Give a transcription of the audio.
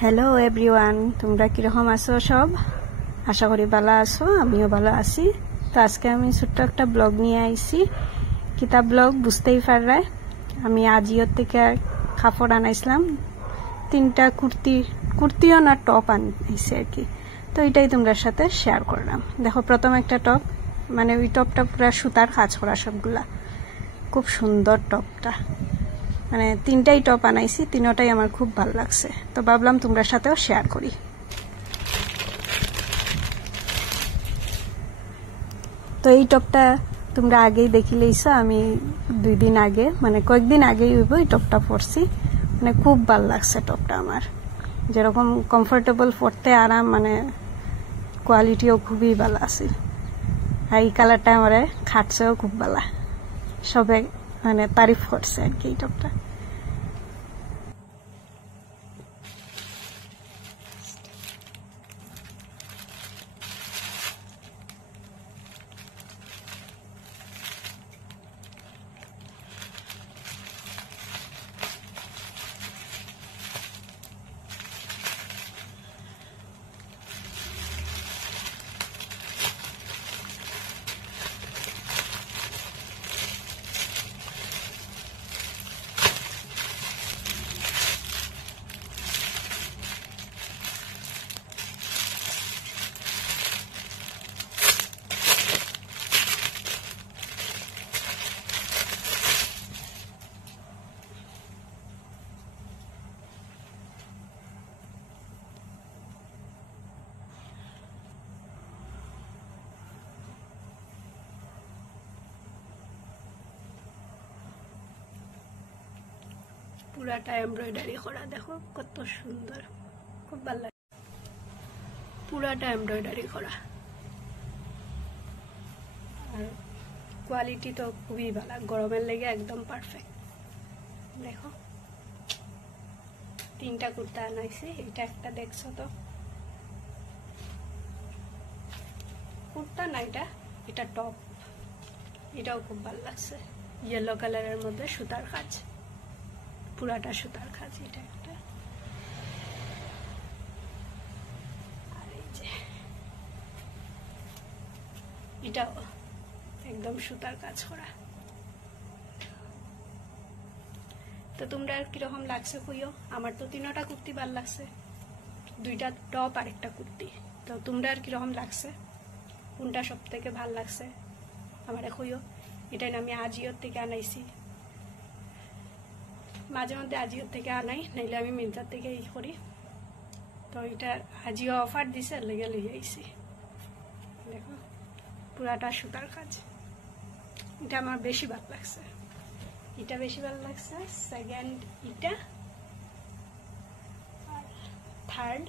Hello everyone, তোমরা কিরকম আছো? সব আশা করি ভালো আছো, আমিও ভালো আছি। তো আজকে আমি ছোট্ট একটা ব্লগ নিয়ে আইছি। কিতাব ব্লগ বুঝতেই পাররাই, আমি আজিওর থেকে কাপড় আনাইছিলাম, 3টা কুর্তিও না টপ আনাইছি আর কি। তো এটাই তোমরা সাথে শেয়ার করলাম। দেখো, প্রথম একটা টপ, মানে ওই টপটা পুরো সুতার কাজ করা, সবগুলা খুব সুন্দর টপটা। মানে 3টাই টপ আনাইছি, 3টাই আমার খুব ভালো লাগছে। তো ভাবলাম তোমরা সাথেও শেয়ার করি। তো এই টপটা তোমরা আগেই দেখি লইছো, আমি 2 দিন আগে, মানে কয়েকদিন আগেই এই টপটা পরছি। মানে খুব ভালো লাগছে টপটা আমার, যেরকম কমফোর্টেবল পরতে আরাম, মানে কোয়ালিটিও খুবই ভালো আছে। আর এই কালারটা আমার খাটছেও খুব ভালো, সবাই মানে তারিফ করছে আর কি এই টপটা। পুরাটা এমব্রয়ডারি করা, দেখো কত সুন্দর, খুব ভালো লাগে। পুরাটা এমব্রয়ডারি করা, আর কোয়ালিটি তো খুবই ভালো, গরমের লেগে একদম পারফেক্ট। দেখো 3টা কুর্তা আনাইছি, এটা একটা দেখছো তো, কুর্তা না এটা টপ, এটাও খুব ভালো লাগছে। ইয়েলো কালারের মধ্যে সুতার কাজ, পুরাটা সুতার কাজ। এটা একটা, আর এই যে এটাও একদম সুতার কাজ করা। তো তোমরা কিরকম লাগছে কইও। আমার তো 3টা কুর্তি ভালো লাগছে, 2টা টপ আর একটা কুর্তি। তো তোমরা আর কিরকম লাগছে, কোনটা সব থেকে ভালো লাগছে আমার কইও। এটা আমি আজিওর থেকে আনাইছি, মাঝে মধ্যে আজিওর থেকে আনাই, নাইলে আমি মিন্ত্রার থেকে করি। তো এটা আজিও অফার দিছে, লেগে লই আইছি। দেখো পুরাটা সুতার কাজ, এটা আমার বেশি ভালো লাগছে। এটা বেশি ভালো লাগছে, সেকেন্ড এটা, আর থার্ড